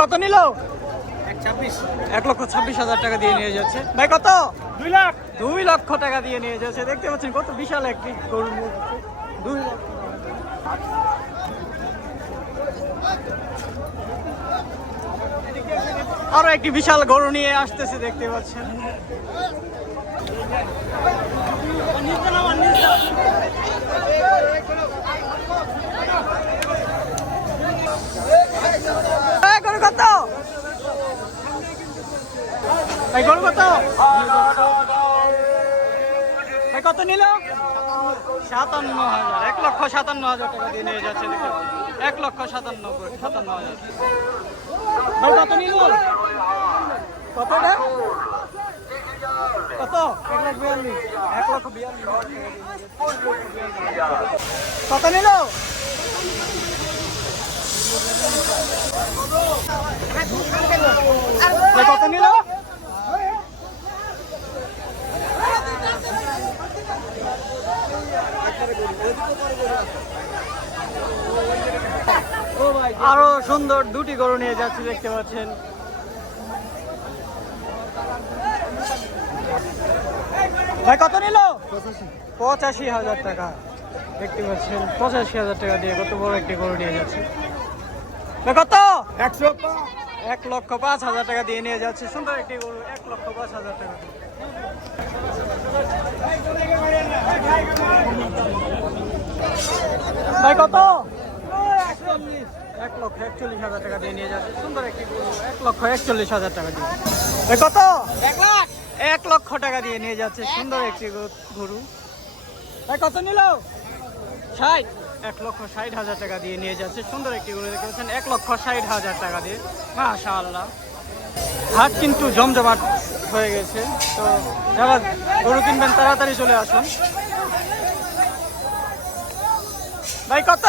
কত নিল? 1,26,000 টাকা দিয়ে নিয়ে যাচ্ছে। ভাই কত? 2 লক্ষ টাকা দিয়ে নিয়ে যাচ্ছে। দেখতে পাচ্ছেন কত বিশাল একটি গরু নিয়ে যাচ্ছে। 2 লক্ষ। আরো একটি বিশাল গরু নিয়ে আসতেছে দেখতে পাচ্ছেন। গরু কত? ভাই গরু কত? ভাই কত নিল? 57,000। 1,57,000 টাকা দিয়ে নিয়ে যাচ্ছে। 1,57,000। ভাই কত নিল? কত? কত? 1,42,000। 1,42,000 কত নিল? কত নিল? আরো সুন্দর দুটি গরু নিয়ে যাচ্ছি দেখতে পাচ্ছেন। ভাই কত নিল? 85,000 টাকা দেখতে পাচ্ছেন। 85,000 টাকা দিয়ে কত বড় একটি গরু নিয়ে যাচ্ছে। কত? 1,05,000 টাকা দিয়ে নিয়ে যাচ্ছে। সুন্দর একটি গরু 1,05,000 টাকা দিয়ে। ভাই কত? 1,41,000 টাকা দিয়ে নিয়ে যাচ্ছে। সুন্দর একটি গরু 1,41,000 টাকা দিয়ে। ভাই কত? 1 লক্ষ টাকা দিয়ে নিয়ে যাচ্ছে। সুন্দর একটি গরু। ভাই কত নিল? 60। 1,60,000 টাকা দিয়ে নিয়ে যাচ্ছে। সুন্দর একটি গরু দেখতে পাচ্ছেন। 1,60,000 টাকা দিয়ে। মাশাআল্লাহ। হাট কিন্তু জমজমাট হয়ে গেছে। তো যারা গরু কিনবেন তাড়াতাড়ি চলে আসুন। ভাই কত?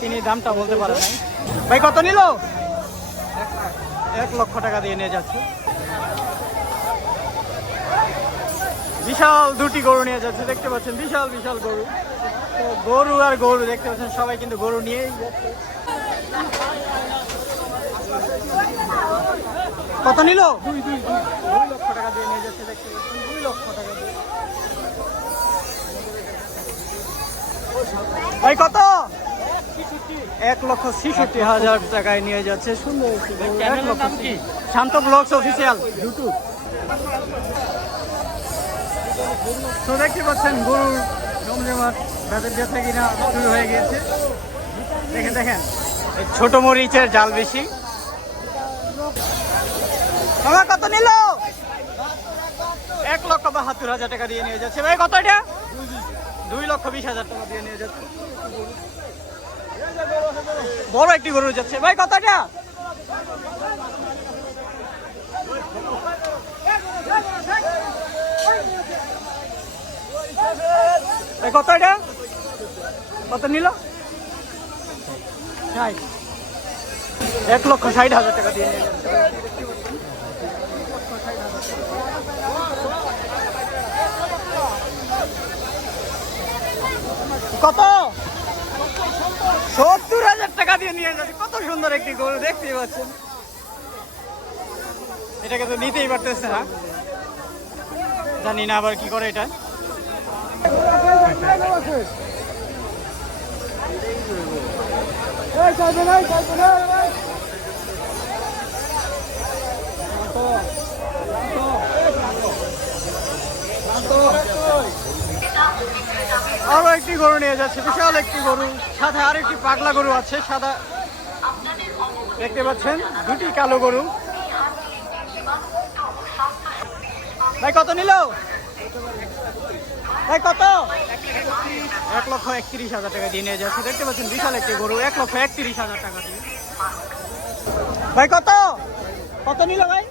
তিনি দামটা বলতে পারেন নাই। ভাই কত নিল? 1 লক্ষ টাকা দিয়ে নিয়ে যাচ্ছে। বিশাল দুটি গরু নিয়ে যাচ্ছে দেখতে পাচ্ছেন। বিশাল বিশাল গরু। তো গরু আর গরু দেখতে পাচ্ছেন। সবাই কিন্তু গরু নিয়েই যাচ্ছে। কত নিল? 2 লক্ষ টাকা দিয়ে নিয়ে যাচ্ছে দেখতে পাচ্ছেন। 2 লক্ষ টাকা দিয়ে। ভাই কত? 1,66,000 টাকায় নিয়ে যাচ্ছে। সুন্দর। শান্ত ব্লগস অফিসিয়াল ইউটিউব। তো দেখতে পাচ্ছেন গরুর জমজমাট বেচা কিনা শুরু হয়ে গিয়েছে। দেখেন ছোট মরিচের জাল বেশি। আমার কত নিল? 1,72,000 টাকা দিয়ে নিয়ে যাচ্ছে। ভাই কত এটা? 2,20,000 টাকা দিয়ে নিয়ে যাচ্ছে। বড় একটি গরু যাচ্ছে। ভাই কত এটা? কত এটা? কত নিল? 60। 1,60,000 টাকা দিয়ে নিয়ে যাচ্ছে। কত? 70,000 টাকা দিয়ে নিয়ে যাচ্ছে। কত সুন্দর একটি গরু দেখতে পাচ্ছেন। এটাকে তো নিতেই পারতেছে না। জানি না আবার কি করে এটা। আরো একটি গরু নিয়ে যাচ্ছে। বিশাল একটি গরু। সাথে আর একটি পাগলা গরু আছে সাদা দেখতে পাচ্ছেন। দুটি কালো গরু। ভাই কত নিল? ভাই কত? 1,31,000 টাকা দিয়ে নিয়ে যাচ্ছে দেখতে পাচ্ছেন। বিশাল একটি গরু 1,31,000 টাকা দিয়ে। ভাই কত? কত নিল ভাই?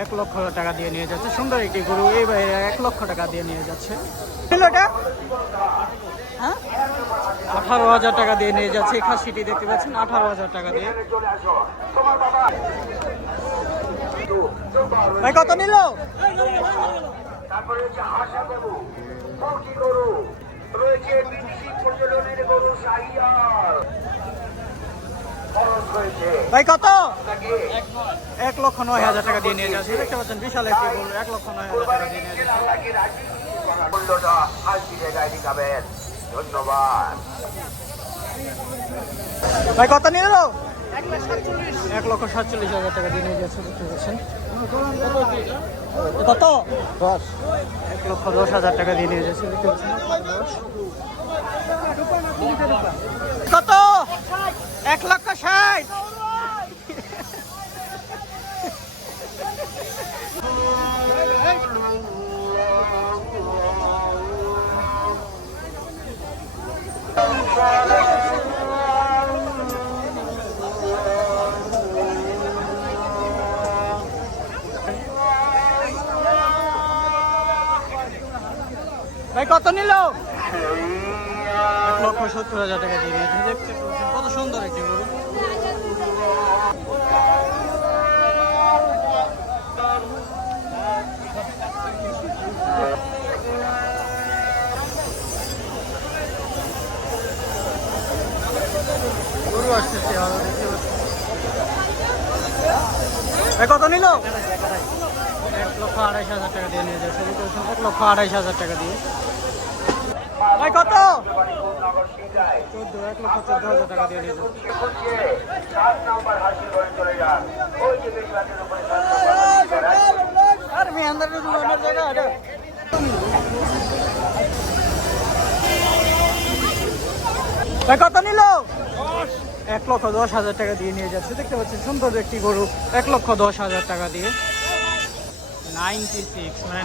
1 লক্ষ টাকা দিয়ে নিয়ে যাচ্ছে। সুন্দর একটি গরু। এই ভাই 1 লক্ষ টাকা দিয়ে নিয়ে যাচ্ছে। হ্যাঁ 18,000 টাকা দিয়ে নিয়ে যাচ্ছে। খাসিটি দেখতে পাচ্ছেন 18,000 টাকা দিয়ে। ভাই কত নিল? রয়েছে বিদেশি প্রজননের গরু শাহিওয়াল। খরচ রয়েছে ভাই কত? আপনাকে 1,09,000 টাকা দিয়ে নিয়ে যাচ্ছে। দেখতে পাচ্ছেন বিশাল একটি গরু, 1,09,000 টাকা দিয়ে নিয়ে যাচ্ছে। আল্লাহকে রাজি করার মূল্যটা আজকে জায়গায় দিতে ধন্যবাদ। ভাই কত নিল? 1,47,000 টাকা দিয়ে নিয়ে যাচ্ছে। দেখতে পাচ্ছেন কত? 1,10,000 টাকা দিয়ে নিয়ে যাচ্ছে। দেখতে পাচ্ছেন কত? 1,60,000। ভাই কত নিল? 1,70,000 টাকা দিয়ে নিয়েছে। দেখতে পাচ্ছেন কত সুন্দর একটি গরু। গরু আসতেছে আরো, দেখতে পাচ্ছেন। ভাই কত নিল? 1,28,000 টাকা দিয়ে নিয়ে যাচ্ছে। 1,28,000 টাকা দিয়ে। ভাই কত? 1,14,000 টাকা দিয়ে নিয়ে যাচ্ছে। 7 নম্বর হাসি করে চলে যান। ওই যে বেশিরভাগের উপরে 7 নম্বর আর মেয়ান্দারের জুয়ানোর জায়গা এটা। ভাই কত নিল? 1,10,000 টাকা দিয়ে নিয়ে যাচ্ছে। দেখতে পাচ্ছেন সুন্দর একটি গরু, 1,10,000 টাকা দিয়ে। 96 মানে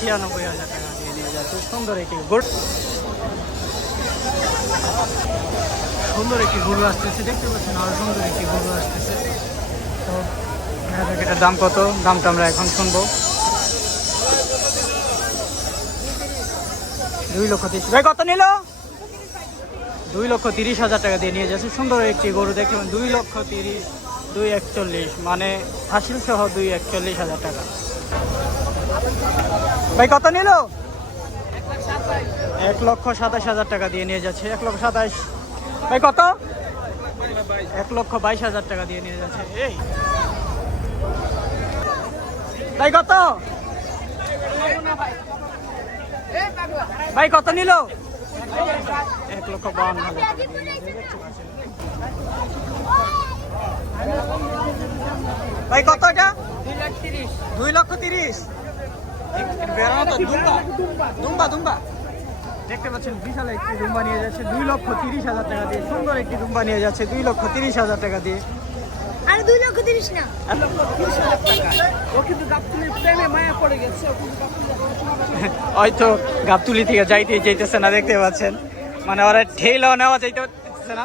96,000 টাকা দিয়ে নিয়ে যাচ্ছে। সুন্দর একটি গরু, সুন্দর একটি গরু আসতেছে। দেখতে পাচ্ছেন আরো সুন্দর একটি গরু আসতেছে। তো এটার দাম কত? দামটা আমরা এখন শুনবো। 2,30,000। ভাই কত নিল? 2,30,000 টাকা দিয়ে নিয়ে যাচ্ছে। সুন্দর একটি গরু দেখতে পাবেন। 2,30,000, 2,41 মানে হাসিল সহ 2,41,000 টাকা। ভাই কত নিল? 1,27,000 টাকা দিয়ে নিয়ে যাচ্ছে। 1,27,000। ভাই কত? 1,22,000 টাকা দিয়ে নিয়ে যাচ্ছে। এই ভাই কত? ভাই কত নিল? 1,52,000 টাকা দিয়ে নিয়ে যাচ্ছে। ভাই কত এটা? 2,30,000। বেরোনো তো দুম্বা দেখতে পাচ্ছেন বিশাল একটি দুম্বা নিয়ে যাচ্ছে। 2,30,000 টাকা দিয়ে। সুন্দর একটি দুম্বা নিয়ে যাচ্ছে 2,30,000 টাকা দিয়ে। আর 2,30,000 না, 1,20,000 টাকা। ও কিন্তু গাবতলির প্রেমে মায়া পড়ে গেছে। হয়তো গাবতুলি থেকে যাইতেছে না, দেখতে পাচ্ছেন মানে ওরা ঠেলাও নেওয়া যাইতে পারতেছে না।